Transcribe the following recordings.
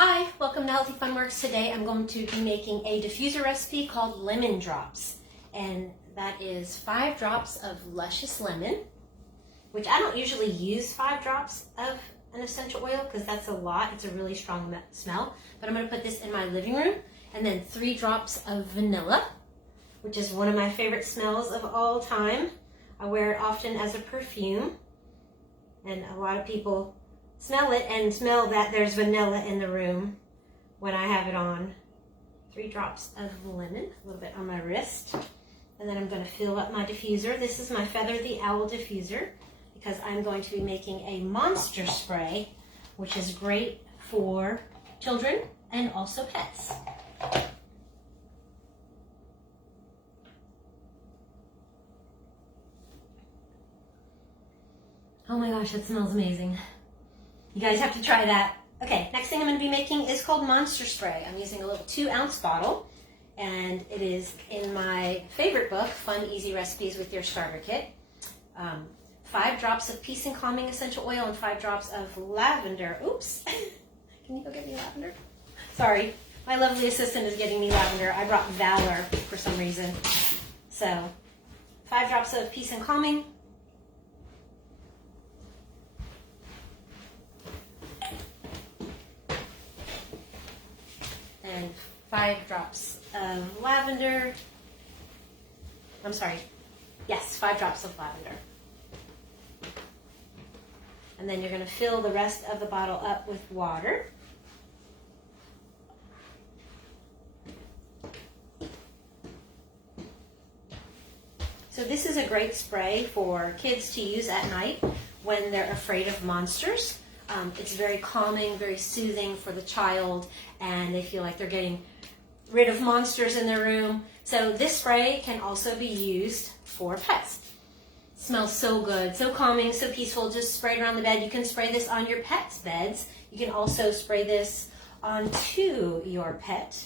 Hi, welcome to Healthy Fun Works. Today I'm going to be making a diffuser recipe called lemon drops. And that is 5 drops of luscious lemon, which I don't usually use 5 drops of an essential oil because that's a lot. It's a really strong smell. But I'm going to put this in my living room. And then 3 drops of vanilla, which is one of my favorite smells of all time. I wear it often as a perfume. And a lot of people smell it and smell that there's vanilla in the room when I have it on. 3 drops of lemon, a little bit on my wrist. And then I'm going to fill up my diffuser. This is my Feather the Owl diffuser because I'm going to be making a monster spray, which is great for children and also pets. Oh my gosh, that smells amazing. You guys have to try that. Okay, next thing I'm going to be making is called Monster Spray. I'm using a little 2-ounce bottle, and it is in my favorite book, Fun Easy Recipes with Your Starter Kit. 5 drops of Peace and Calming Essential Oil and 5 drops of lavender. Oops. Can you go get me lavender? Sorry, my lovely assistant is getting me lavender. I brought Valor for some reason. So, 5 drops of Peace and Calming. And 5 drops of lavender. I'm sorry. Yes, 5 drops of lavender. And then you're going to fill the rest of the bottle up with water. So this is a great spray for kids to use at night when they're afraid of monsters. It's very calming, very soothing for the child, and they feel like they're getting rid of monsters in their room. So this spray can also be used for pets. It smells so good, so calming, so peaceful. Just spray it around the bed. You can spray this on your pet's beds. You can also spray this onto your pet.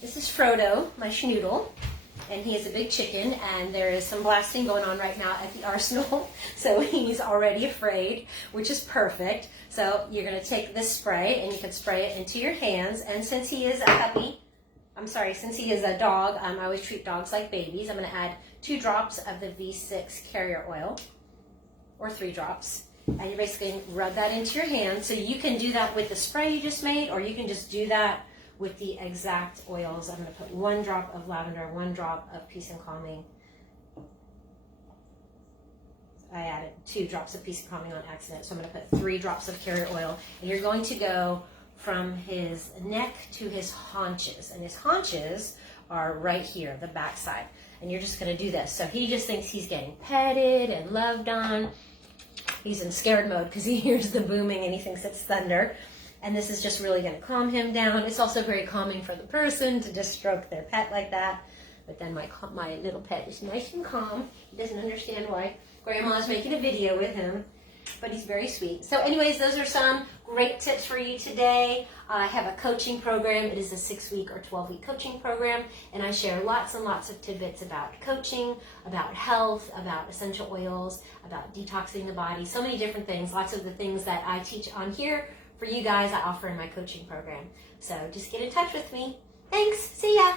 This is Frodo, my schnoodle. And he is a big chicken, and there is some blasting going on right now at the arsenal, so he's already afraid, which is perfect. So you're going to take this spray, and you can spray it into your hands, and since he is since he is a dog, I always treat dogs like babies. I'm going to add 2 drops of the V6 carrier oil, or 3 drops, and you basically rub that into your hands. So you can do that with the spray you just made, or you can just do that with the exact oils. I'm going to put 1 drop of lavender, 1 drop of Peace and Calming. I added 2 drops of Peace and Calming on accident, so I'm going to put 3 drops of carrier oil. And you're going to go from his neck to his haunches. And his haunches are right here, the back side. And you're just going to do this. So he just thinks he's getting petted and loved on. He's in scared mode because he hears the booming and he thinks it's thunder. And this is just really going to calm him down. It's also very calming for the person to just stroke their pet like that. But then my little pet is nice and calm. He doesn't understand why Grandma's making a video with him. But he's very sweet. So anyways, those are some great tips for you today. I have a coaching program. It is a 6-week or 12-week coaching program. And I share lots and lots of tidbits about coaching, about health, about essential oils, about detoxing the body. So many different things. Lots of the things that I teach on here for you guys, I offer in my coaching program. So just get in touch with me. Thanks. See ya.